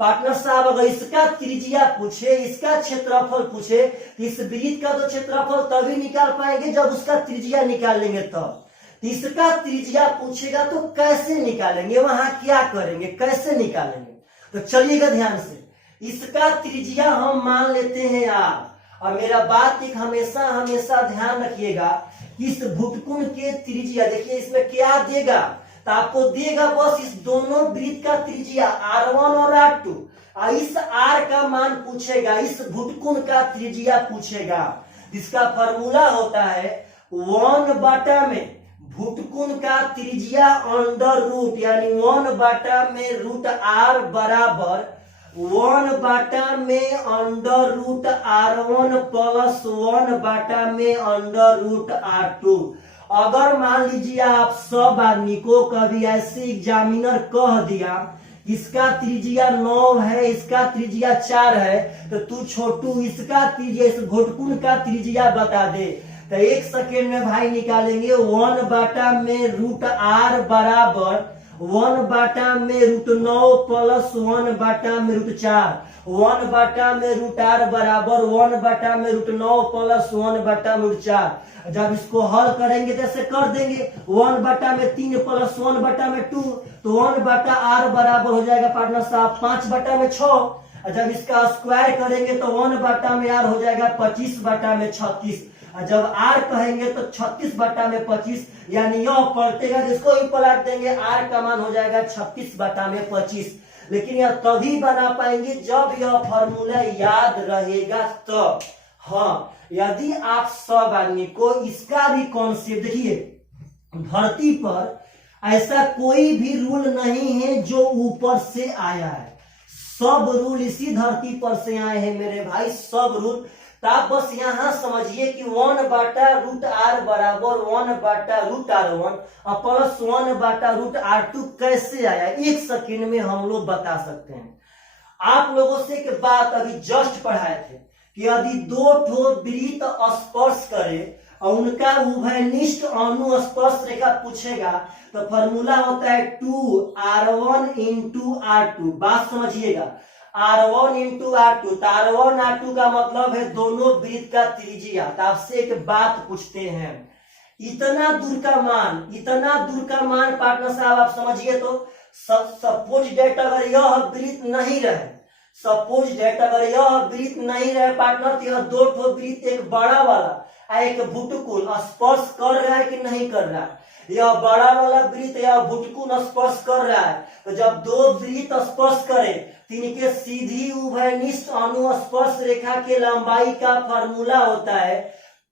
पार्टनर साहब? अगर इसका त्रिज्या पूछे, इसका क्षेत्रफल पूछे, तो इस वृत्त का तो क्षेत्रफल तभी निकाल पाएंगे जब उसका त्रिज्या निकाल लेंगे तब। इसका त्रिज्या पूछेगा तो कैसे निकालेंगे, वहां क्या करेंगे, कैसे निकालेंगे? तो चलिएगा ध्यान से, इसका त्रिज्या हम मान लेते हैं R, और मेरा बात एक हमेशा हमेशा ध्यान रखिएगा कि इस भुटकुन के त्रिज्या, देखिए इसमें क्या देगा, तो आपको देगा बस इस दोनों वृत्त का त्रिज्या R1 और R2, और इस R का मान पूछेगा, इस भुटकुन का त्रिज्या पूछेगा, जिसका फॉर्मूला होता है 1 बटा में भुटकुन का त्रिज्या अंडर रूट, यानी 1 बटा में रूट R बराबर 1 बटा में अंडर रूट R1 प्लस 1 बटा में अंडर रूट R2। अगर मान लीजिए आप सब आदमी को कभी ऐसे एग्जामिनर कह दिया इसका त्रिज्या 9 है, इसका त्रिज्या 4 है, तो तू छोटू इसका त्रिज्या, इस भुटकुन का त्रिज्या बता दे, तो 1 सेकेंड में भाई निकालेंगे। 1 बटा में रूट R बराबर 1 बटा में रूट 9 प्लस 1 बटा में रूट 4, 1 बटा में रूट R बराबर 1 बटा में रूट 9 प्लस 1 बटा में रूट 4। जब इसको हल करेंगे तो ऐसे कर देंगे, 1 बटा में 3 प्लस 1 बटा में 2, तो 1 बटा R बराबर हो जाएगा पार्टनर साहब 5 बटा में 6। जब इसका स्क्वायर करेंगे तो 1 बटा में R हो जाएगा 25 बटा में 36, जब R कहेंगे तो 36 बटा में 25, यानी यह पलटेगा, जिसको ही पलट देंगे R का मान हो जाएगा 36 बटा में 25। लेकिन यह तभी बना पाएंगे जब यह फॉर्मूला याद रहेगा तो। हाँ, यदि आप सब आदमी को इसका भी कॉन्सेप्ट, देखिए धरती पर ऐसा कोई भी रूल नहीं है जो ऊपर से आया है, सब रूल इसी धरती पर से आए हैं मेरे भाई, सब रूल। तो आप बस यहां समझिए कि 1 बटा रूट R बराबर 1 बटा रूट R1 और प्लस 1 बटा रूट R2 कैसे आया, 1 सेकेंड में हम लोग बता सकते हैं। आप लोगों से एक बात अभी जस्ट पढ़ाए थे कि यदि 2 ठो वृत्त स्पर्श करे और उनका उभयनिष्ठ अनुस्पर्श रेखा पूछेगा तो फॉर्मूला होता है 2R1 इंटू R2। बात समझिएगा, R1 इंटू R2, तो R1 R2 का मतलब है दोनों वृत्त का त्रिज्या। तो आपसे एक बात पूछते हैं, इतना दूर का मान पार्टनर साहब आप समझिए तो, सपोज डेट अगर यह वृत्त नहीं रहे, पार्टनर, तो यह 2 ठो वृत्त, एक बड़ा वाला एक भुटकुन स्पर्श कर रहा है कि नहीं कर रहा है, यह बड़ा वाला वृत्त या भुटकुन स्पर्श कर रहा है, तो जब 2 वृत्त स्पर्श करे तो इनके सीधी उभयनिष्ठ अनुस्पर्श रेखा के लंबाई का फॉर्मूला होता है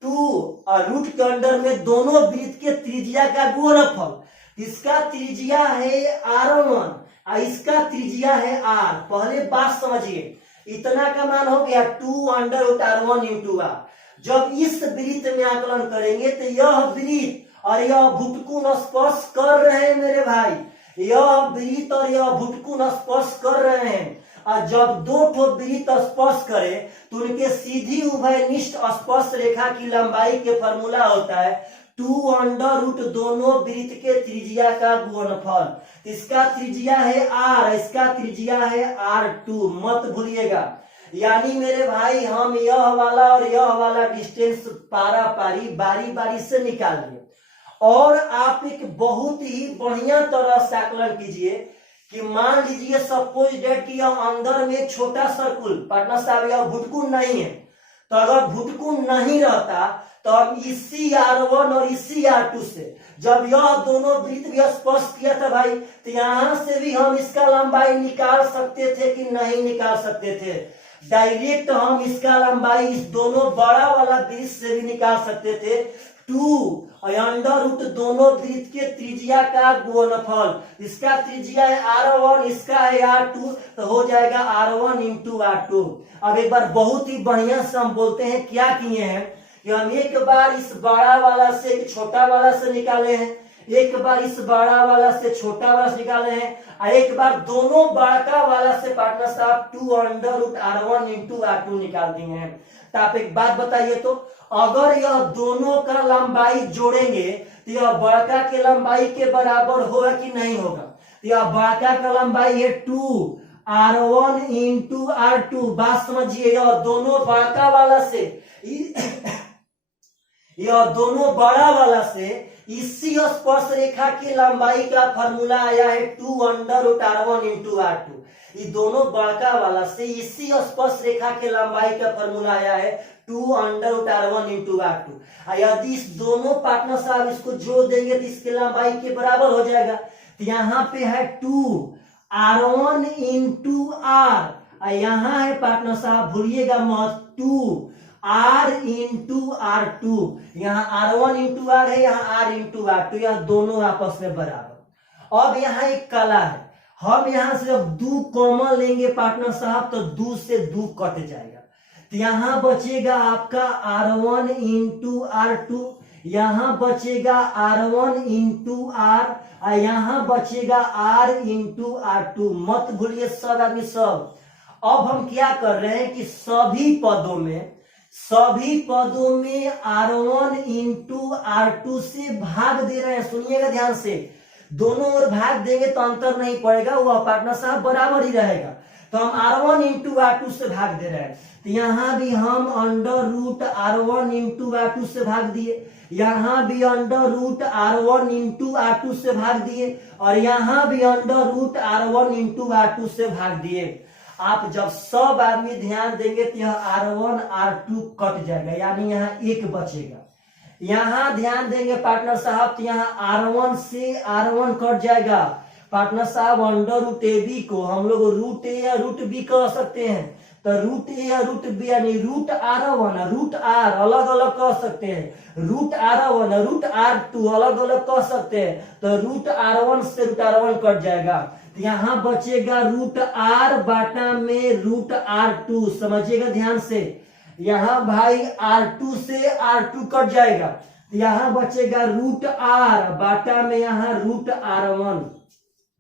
2 और रूट के अंडर में दोनों वृत्त के त्रिज्या का गुणनफल। इसका त्रिज्या है R1 और इसका त्रिज्या है R। पहले बात समझिए, इतना का मान हो गया 2 under root R1 into R। जब इस वृत्त में आकलन करेंगे तो यह वृत्त और यह भुटकुन स्पर्श कर रहे हैं मेरे भाई, यह वृत्त और यह भुटकुन स्पर्श कर रहे हैं, और जब 2 ठो वृत्त स्पर्श करे तो उनके सीधी उभयनिष्ठ स्पर्श रेखा की लंबाई के फॉर्मूला होता है 2 अंडर रूट दोनों वृत्त के त्रिज्या का गुणनफल। इसका त्रिज्या है R, इसका त्रिज्या है R2, मत भूलिएगा। यानी मेरे भाई हम यह वाला और यह वाला डिस्टेंस पारा पारी बारी बारी से निकालिए, और आप एक बहुत ही बढ़िया तरह से आकलन कीजिए कि मान लीजिए सपोज डेट कि यह अंदर में एक छोटा सर्कुल, पार्टनर साहब यह भुटकुन नहीं है, तो अगर भुटकुन नहीं रहता तो हम इसी R1 और इसी R2 से जब यह दोनों वृत्त भी स्पर्श किया था भाई, तो यहां से भी हम इसका लंबाई निकाल सकते थे कि नहीं निकाल सकते थे, डायरेक्ट हम इसका लंबाई इस दोनों बड़ा वाला वृत्त से भी निकाल सकते थे 2 और अंडर रूट दोनों वृत्त के त्रिज्या का गुणनफल। इसका त्रिज्या है R1, इसका है R2, तो हो जाएगा R1 इंटू R2। अब एक बार बहुत ही बढ़िया से हम बोलते हैं क्या किए हैं कि हम एक बार इस बड़ा वाला से एक छोटा वाला से निकाले हैं, एक बार इस बड़ा वाला से छोटा वाला से निकाले हैं, और एक बार दोनों बड़का वाला से पार्टनर साहब 2 under root R1 into R2 निकाल दिए हैं। तो आप एक बात बताइए तो, अगर यह दोनों का लंबाई जोड़ेंगे तो यह बड़का के लंबाई के बराबर होगा कि नहीं होगा, तो यह बड़का का लंबाई है 2 R1 इंटू R2। बात समझिए, यह दोनों बड़का वाला से यह दोनों बड़ा वाला से इसी स्पर्श रेखा की लंबाई का फॉर्मूला आया है 2√r1 इंटू r2। ये दोनों बड़का वाला से इसी स्पर्श रेखा के लंबाई का फॉर्मूला आया है 2√r1 इंटू r2। यदि इस दोनों पार्टनर साहब इसको जोड़ देंगे तो इसके लंबाई के बराबर हो जाएगा। तो यहाँ पे है 2r1 इंटू r, यहाँ है पार्टनर साहब भूलिएगा मत 2r इंटू r2। यहाँ r1 इंटू r है, यहाँ r इंटू r2, यह दोनों आपस में बराबर। अब यहाँ एक कला है, हम यहाँ से जब 2 कॉमन लेंगे पार्टनर साहब तो 2 से 2 कट जाएगा। तो यहाँ बचेगा आपका r1 इंटू r2, यहाँ बचेगा r1 इंटू r, यहाँ बचेगा r इंटू r2। मत भूलिए सब आदमी सब। अब हम क्या कर रहे हैं कि सभी पदों में r1 इंटू r2 से भाग दे रहे हैं। सुनिएगा ध्यान से, दोनों ओर भाग देंगे तो अंतर नहीं पड़ेगा, वह पार्टनर साहब बराबर ही रहेगा। तो हम r1 इंटू r2 से भाग दे रहे हैं। तो यहाँ भी हम √r1 इंटू r2 से भाग दिए, यहाँ भी √r1 इंटू r2 से भाग दिए, और यहाँ भी √r1 इंटू r2 से भाग दिए। आप जब सब आदमी ध्यान देंगे तो यह r1 r2 कट जाएगा, यानी यहाँ 1 बचेगा। यहाँ ध्यान देंगे पार्टनर साहब तो यहाँ r1 से r1 कट जाएगा। पार्टनर साहब √ab को हम लोग √a या √b कह सकते हैं, तो √a या √b यानी √r1 √r अलग अलग कह सकते हैं, √r1 √r2 अलग अलग कह सकते हैं। तो √r1 से √r1 कट जाएगा, तो यहाँ बचेगा √r बाटा में √r2। समझिएगा ध्यान से, यहाँ भाई r2 से r2 कट जाएगा, तो यहाँ बचेगा √r बाटा में यहाँ √r1।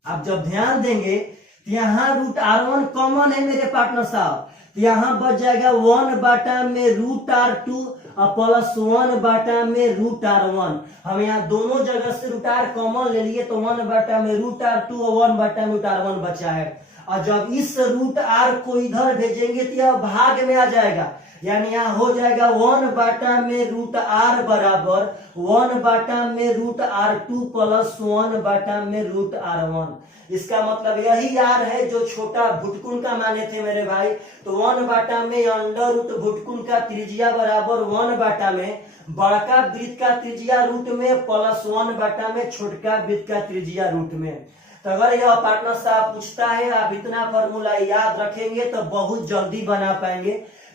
आप जब ध्यान देंगे तो यहाँ √r1 कॉमन है मेरे पार्टनर साहब, तो यहाँ बच जाएगा 1 बाटा में √r2 और प्लस 1 बाटा में √r1। हम यहाँ दोनों जगह से √r कॉमन ले लिए तो 1 बाटा में √r2 और 1 बाटा में √r1 बचा है। और जब इस √r को इधर भेजेंगे तो यह भाग में आ जाएगा, यानी यहाँ हो जाएगा 1 बाटा में √r बराबर 1 बाटा में √r2 प्लस 1 बाटा में √r1। इसका मतलब यही r है जो छोटा भुटकुन का माने थे मेरे भाई। तो 1 बाटा में अंडर भुटकुन का त्रिज्या बराबर 1 बाटा में बड़का वृत्त का त्रिज्या रूट में प्लस 1 बाटा में छोटका वृत्त का त्रिज्या रूट में। तो अगर यह पार्टनर साहब पूछता है आप इतना फॉर्मूला याद रखेंगे तो बहुत जल्दी बना पाएंगे।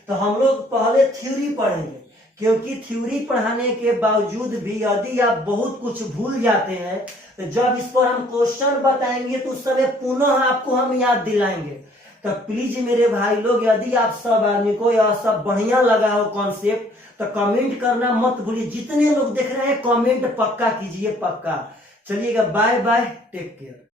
तो हम लोग पहले थ्योरी पढ़ेंगे, क्योंकि थ्योरी पढ़ाने के बावजूद भी यदि आप बहुत कुछ भूल जाते हैं तो जब इस पर हम क्वेश्चन बताएंगे तो उस समय पुनः आपको हम याद दिलाएंगे। तो प्लीज मेरे भाई लोग, यदि आप सब आदमी को यह सब बढ़िया लगा हो कॉन्सेप्ट तो कमेंट करना मत भूलिए। जितने लोग देख रहे हैं कमेंट पक्का कीजिए, पक्का। चलिएगा, बाय बाय, टेक केयर।